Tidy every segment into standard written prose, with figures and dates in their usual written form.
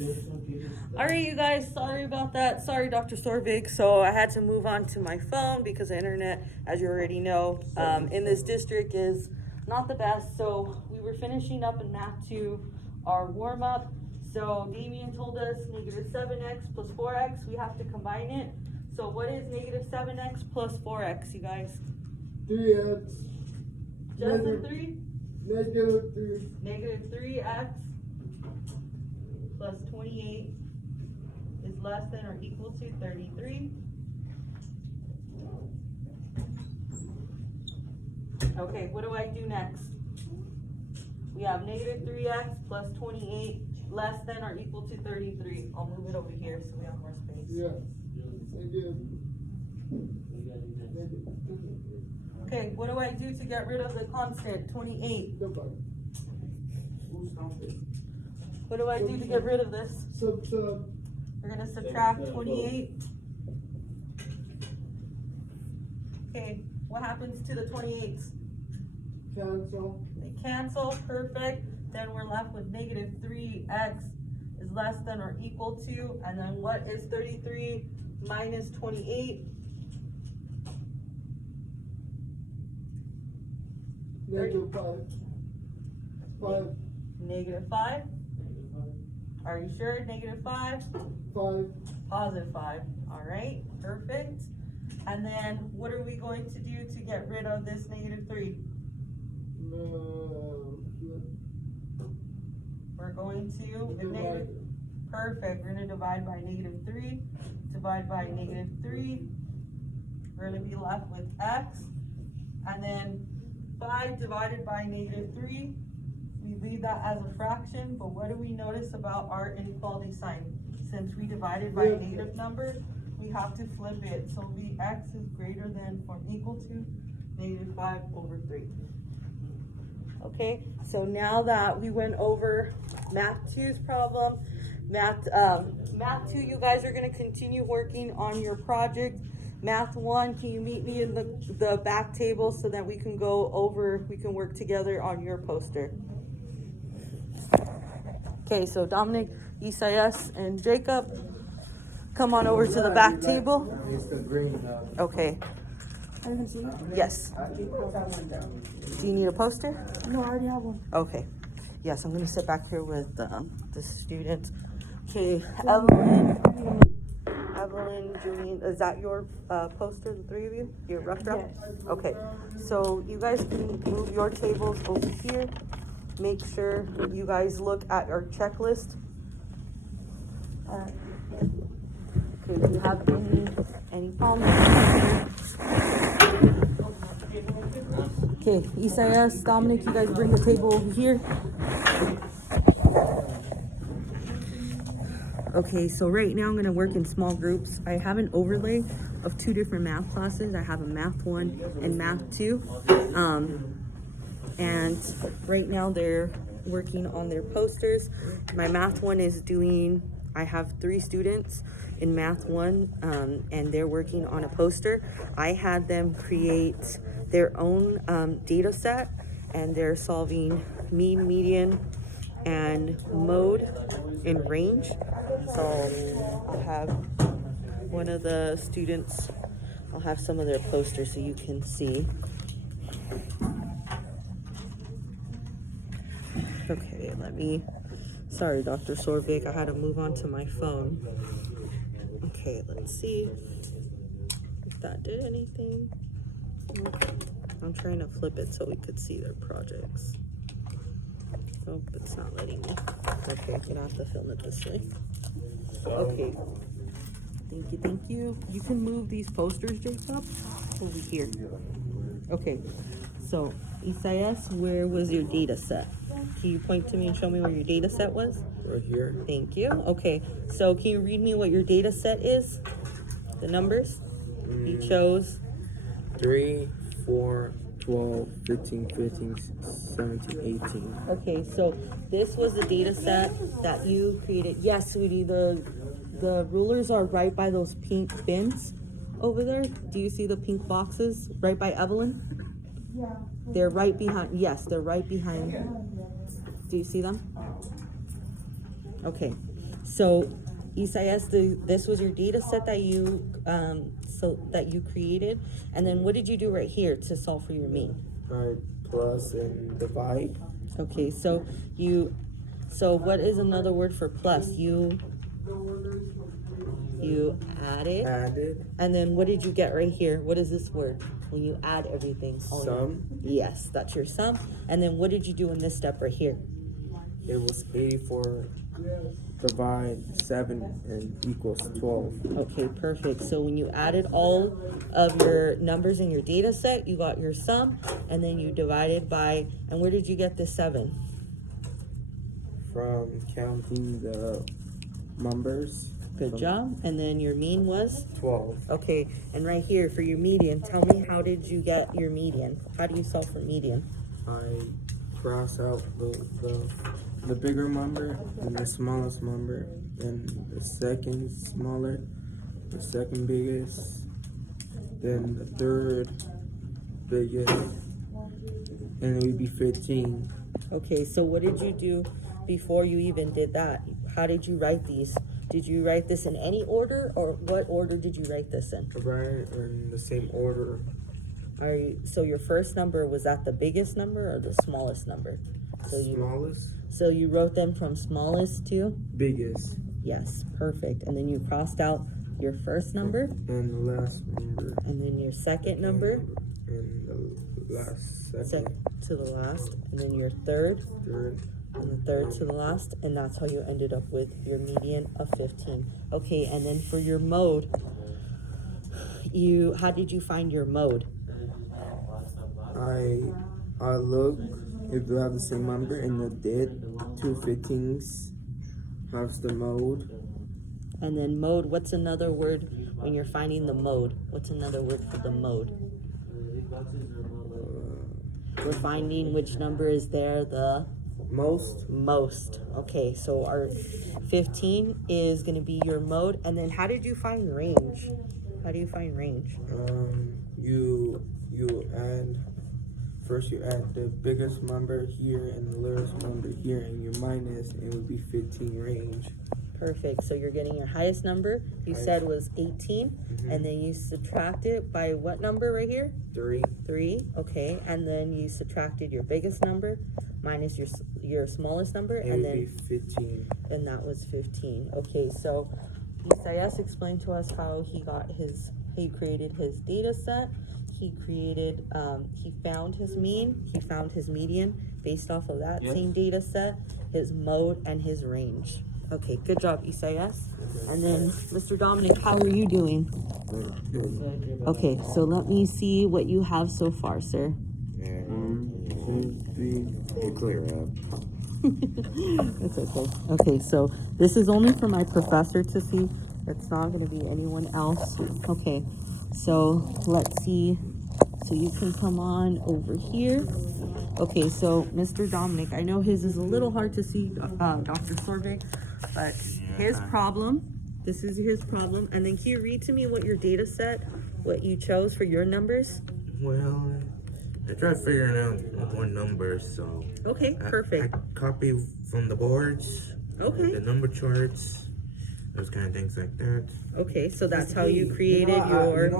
All right, you guys, sorry about that. Sorry, Dr. Sorvig. So I had to move on to my phone because the internet, as you already know, in this district is not the best. So we were finishing up in Math 2, our warm up. So Damien told us negative 7x plus 4x, we have to combine it. So what is negative 7x plus 4x, you guys? 3x. Just the 3? Negative 3. Negative 3x plus 28 is less than or equal to 33. Okay, what do I do next? We have negative 3x plus 28 less than or equal to 33. I'll move it over here so we have more space. Yeah. Negative. Okay, what do I do to get rid of the constant, 28? Nobody. What do I do to get rid of this? Subtract. We're gonna subtract 28. Okay, what happens to the 28s? Cancel. They cancel, perfect. Then we're left with negative 3x is less than or equal to, and then what is 33 minus 28? Negative 5. 5. Negative 5. Are you sure? Negative 5? 5. Positive 5. All right, perfect. And then what are we going to do to get rid of this negative 3? We're going to, the negative, perfect. We're going to divide by negative 3. Divide by negative 3. We're going to be left with x. And then 5 divided by negative 3. We leave that as a fraction, but what do we notice about our inequality sign? Since we divided by a negative number, we have to flip it. So it'll be x is greater than or equal to negative 5 over 3. Okay, so now that we went over Math 2's problem, Math 2, you guys are going to continue working on your project. Math 1, can you meet me in the back table so that we can go over, we can work together on your poster. Okay, so Dominic, Isaias, and Jacob, come on over to the back table. Okay. Yes. Do you need a poster? No, I already have one. Okay. Yes, I'm going to sit back here with the students. Okay, Evelyn, Julian, is that your poster, the three of you? Your rough draft? Yes. Okay, so you guys can move your tables over here. Make sure you guys look at our checklist. Okay, do you have any problems? Okay, Isaias, Dominic, you guys bring the table over here. Okay, so right now I'm gonna work in small groups. I have an overlay of 2 different math classes. I have a Math 1 and Math 2. And right now they're working on their posters. My Math 1 is doing, I have 3 students in Math 1 and they're working on a poster. I had them create their own data set and they're solving mean, median, and mode in range. So I'll have one of the students, I'll have some of their posters so you can see. Okay, sorry, Dr. Sorvig, I had to move on to my phone. Okay, let's see if that did anything. I'm trying to flip it so we could see their projects. Nope, it's not letting me. Okay, I'm gonna have to film it this way. Okay. Thank you. You can move these posters, Jacob, over here. Okay, so Isaias, where was your data set? Can you point to me and show me where your data set was? Right here. Thank you. Okay, so can you read me what your data set is? The numbers? You chose? 3, 4, 12, 15, 15, 17, 18. Okay, so this was the data set that you created. Yes, sweetie, the rulers are right by those pink bins over there. Do you see the pink boxes right by Evelyn? Yeah. They're right behind, yes, they're right behind. Do you see them? Okay, So, Isaias, this was your data set that you created, and then what did you do right here to solve for your mean? I plus and divide. Okay, so what is another word for plus? You added, Added. and then what did you get right here? What is this word when you add everything? Sum. Yes, that's your sum. And then what did you do in this step right here? It was 84 divide 7 and equals 12. Okay, perfect. So when you added all of your numbers in your data set, you got your sum, and then you divided by, and where did you get this 7? From counting the numbers. Good job. And then your mean was? 12. Okay, and right here for your median, tell me, how did you get your median? How do you solve for median? I cross out the bigger number and the smallest number, and the second smaller, the second biggest, then the third biggest, and it would be 15. Okay, so what did you do before you even did that? How did you write these? Did you write this in any order, or what order did you write this in? Right in the same order. So your first number, was that the biggest number or the smallest number? Smallest, So you wrote them from smallest to? biggest, Yes, perfect. And then you crossed out your first number, and the last number, and then your second number, and the last second, to the last, and then your third, third. and the third to the last, and that's how you ended up with your median of 15. Okay, and then for your mode, how did you find your mode? I look if you have the same number and the did 2 15s has the mode. And then mode, what's another word when you're finding the mode? What's another word for the mode? We're finding which number is there, the most. Okay, so our 15 is going to be your mode. And then how did you find range? How do you find range? You add the biggest number here and the littlest number here, and your minus, it would be 15 range. Perfect. So you're getting your highest number, you said was 18, and then you subtract it by what number right here? 3. 3. Okay, and then you subtracted your biggest number minus your smallest number, It and would then be 15. and that was 15. Okay, so Isaias explained to us how he created his data set. He found his mean, he found his median based off of that same data set, his mode, and his range. Okay, good job, Isaias. And then, Mr. Dominic, how are you doing? Okay, so let me see what you have so far, sir. Clear up. It's okay. Okay, so this is only for my professor to see. It's not going to be anyone else. Okay, so let's see. So you can come on over here. Okay, so Mr. Dominic, I know his is a little hard to see, Dr. Sorbe, but his problem, this is his problem. And then can you read to me what your data set, what you chose for your numbers? Well, I tried figuring out one number, so. Okay, perfect. I copy from the boards. Okay. The number charts, those kind of things like that. Okay, so that's how you created your, so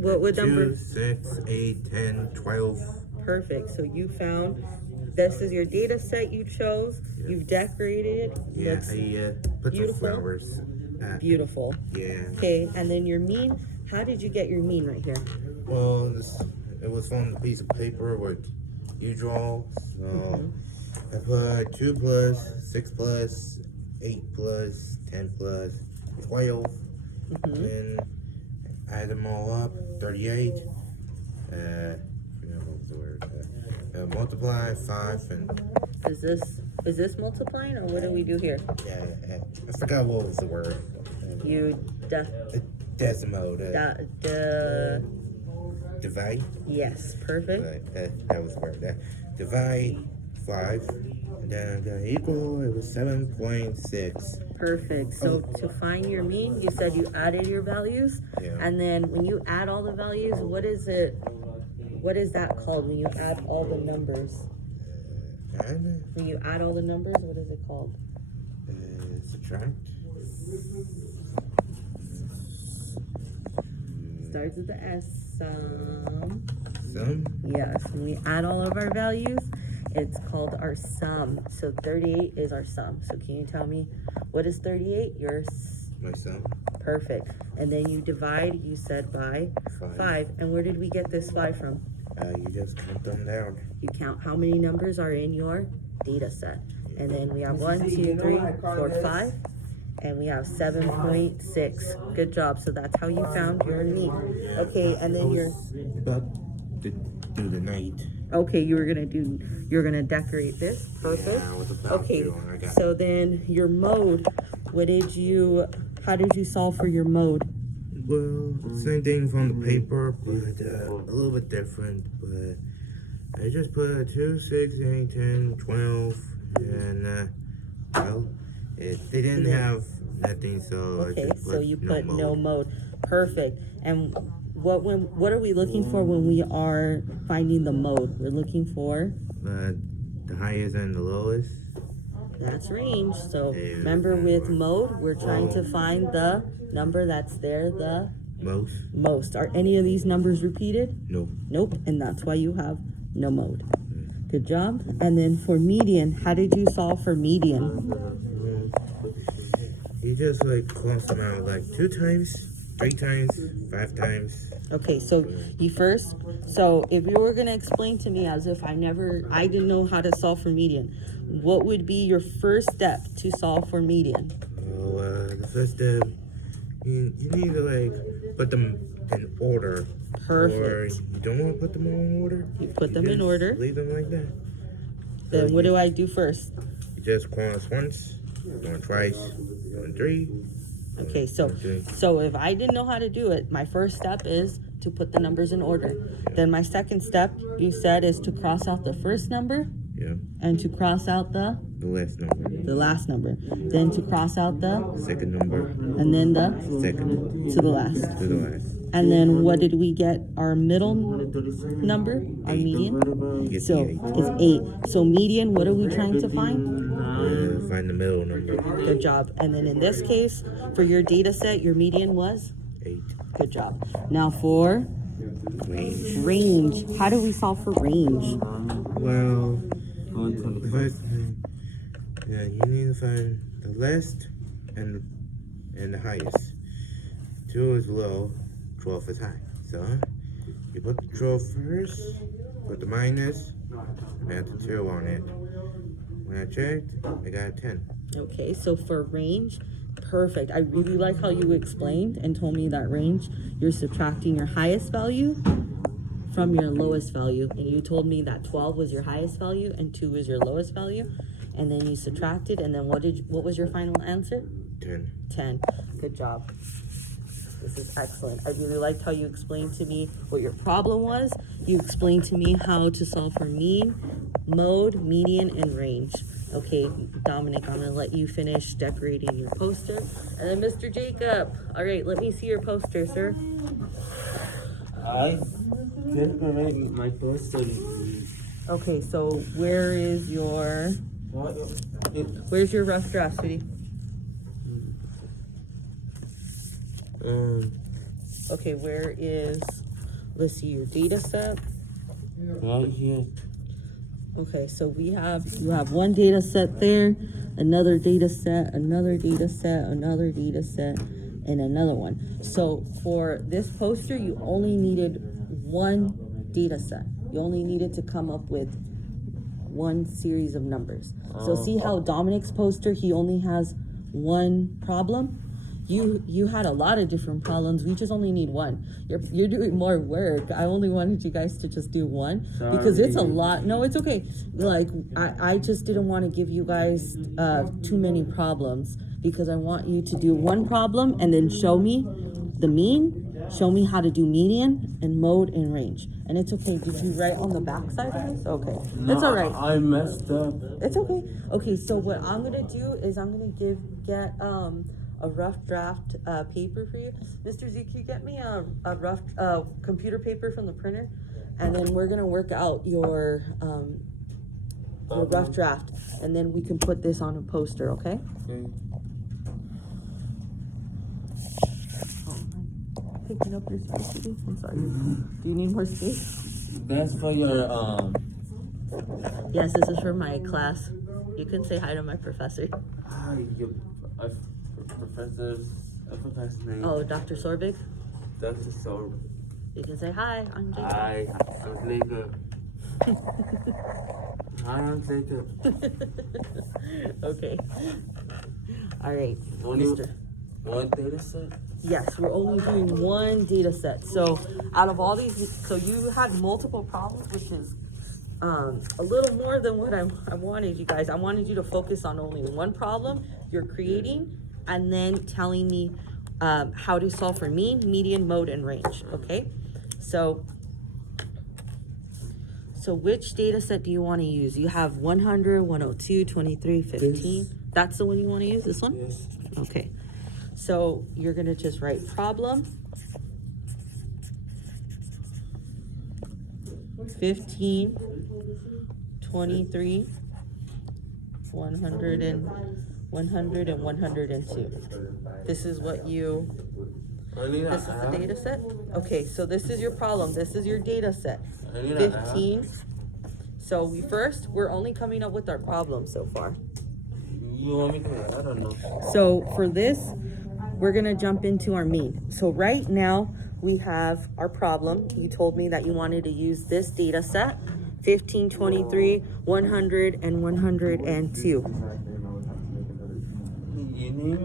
what number? 2, 6, 8, 10, 12. Perfect, so you found, this is your data set you chose, you've decorated it. Yeah, Looks I put some beautiful. flowers. Beautiful. Yeah. Okay, and then your mean, how did you get your mean right here? Well, it was on a piece of paper with you draw. So I put 2 plus, 6 plus, 8 plus, 10 plus, 12. Then add them all up, 38. What was the word? Multiply 5 and Is this multiplying, or what do we do here? yeah, I forgot what was the word. You Decimal. Divide. yes, perfect. That was the word. Divide 5, and then equal. It was 7.6. Perfect. So to find your mean, you said you added your values, Yeah. and then when you add all the values, what is that called when you add all the numbers? And When you add all the numbers, what is it called? subtract. Starts with the S. Sum. Sum. Yes, when we add all of our values, it's called our sum. So 38 is our sum. So can you tell me, what is 38? My sum. Perfect. And then you divide, you said, by 5. And where did we get this 5 from? You just count them down. You count how many numbers are in your data set. And then we have 1, 2, 3, 4, 5. And we have 7.6. Good job. So that's how you found your mean. Okay, and then your... About to do the night. Okay, you're gonna decorate this. Perfect. Yeah, I was about Okay, to. I got so then your mode, how did you solve for your mode? Well, same thing from the paper, but a little bit different. But I just put 2, 6, 8, 10, 12, and well, they didn't have nothing, so Okay, I just so you put no no mode. mode. Perfect. And what are we looking for when we are finding the mode? We're looking for But the highest and the lowest. that's range. So Yeah. remember with mode, we're trying to find the number that's there the Most? most. Are any of these numbers repeated? No. Nope, and that's why you have no mode. Good job. And then for median, how did you solve for median? You just like cross them out like 2 times, 3 times, 5 times. Okay, so so if you were gonna explain to me as if I didn't know how to solve for median, what would be your first step to solve for median? Oh, the first step, you need to like put them in order. Perfect. Or you don't want to put them in order. You put them in just order. Leave them like that. Then what do I do first? You just cross once, going twice, going 3. Okay, so if I didn't know how to do it, my first step is to put the numbers in order. Then my second step, you said, is to cross out the first number Yeah, and to cross out the last number. last number. Then to cross out the, Second number, and then the, second to the last. to the last. And then what did we get? Our middle number, our median? You get So the 8. it's 8. So median, what are we trying to find? Find the middle number. Good job. And then in this case, for your data set, your median was? 8. Good job. Now for Range. range, how do we solve for range? Well, the first thing, yeah, you need to find the last and the highest. 2 is low, 12 is high. So you put the 12 first, put the minus, and add the 2 on it. When I checked, I got a 10. Okay, so for range, perfect. I really like how you explained and told me that range, you're subtracting your highest value from your lowest value. And you told me that 12 was your highest value and 2 was your lowest value. And then you subtracted, and then what was your final answer? 10. 10. Good job. This is excellent. I really liked how you explained to me what your problem was. You explained to me how to solve for mean, mode, median, and range. Okay, Dominic, I'm gonna let you finish decorating your poster. And then Mr. Jacob. All right, let me see your poster, sir. I decorate my poster. Okay, so where's your rough draft, sweetie? Okay, let's see, your data set. Right here. Okay, so you have one data set there, another data set, another data set, another data set, and another one. So for this poster, you only needed one data set. You only needed to come up with one series of numbers. So see how Dominic's poster, he only has one problem? You had a lot of different problems. We just only need one. You're doing more work. I only wanted you guys to just do one because it's a lot. No, it's okay. Like I just didn't want to give you guys too many problems because I want you to do one problem and then show me the mean, show me how to do median and mode and range. And it's okay. Did you write on the back side of this? Okay. That's all right. I messed up. It's okay. Okay, so what I'm gonna do is I'm gonna get a rough draft paper for you. Mr. Z, can you get me a rough computer paper from the printer? And then we're gonna work out your the rough draft, and then we can put this on a poster, okay? Okay. Oh, I'm picking up your space. I'm sorry. Do you need more space? That's for your Yes, this is for my class. You can say hi to my professor. Hi, your professor's name. Oh, Dr. Sorvik. Dr. So. You can say hi. I'm Jacob. Hi, I'm Jacob. Hi, I'm Jacob. Okay. All right, Only Mister. one data set? Yes, we're only doing one data set. So out of all these, so you had multiple problems, which is a little more than what I wanted you guys. I wanted you to focus on only one problem you're creating, and then telling me how to solve for mean, median, mode, and range. Okay, so which data set do you want to use? You have 100, 102, 23, 15. This. That's the one you want to use, this one? Yes. Okay, so you're gonna just write problem 15, 23, 100 and 102. This is what you, this is the data set? Okay, so this is your problem, this is your data set. 15. So we're only coming up with our problem so far. You want me to? I don't know. So for this, we're gonna jump into our mean. So right now, we have our problem. You told me that you wanted to use this data set, 15, 23, 100, and 102. You need me to